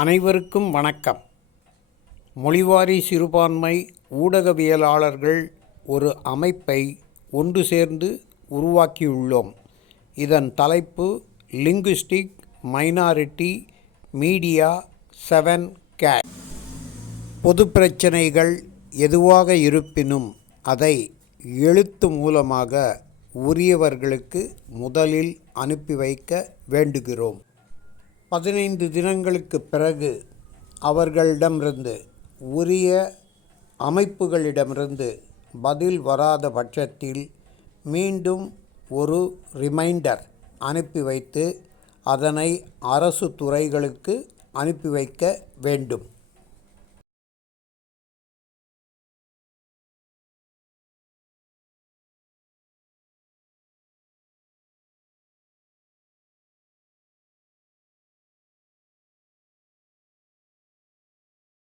அனைவருக்கும் வணக்கம். மொழிவாரி சிறுபான்மை ஊடகவியலாளர்கள் ஒரு அமைப்பை ஒன்று சேர்ந்து உருவாக்கியுள்ளோம். இதன் தலைப்பு லிங்குஸ்டிக் மைனாரிட்டி மீடியா 7 கேட். பொது பிரச்சனைகள் எதுவாக இருப்பினும் அதை எழுத்து மூலமாக உரியவர்களுக்கு முதலில் அனுப்பி வைக்க வேண்டுகிறோம். 15 தினங்களுக்கு பிறகு அவர்களிடமிருந்து உரிய அமைப்புகளிடமிருந்து பதில் வராத பட்சத்தில் மீண்டும் ஒரு ரிமைண்டர் அனுப்பி வைத்து அதனை அரசு துறைகளுக்கு அனுப்பி வைக்க வேண்டும்.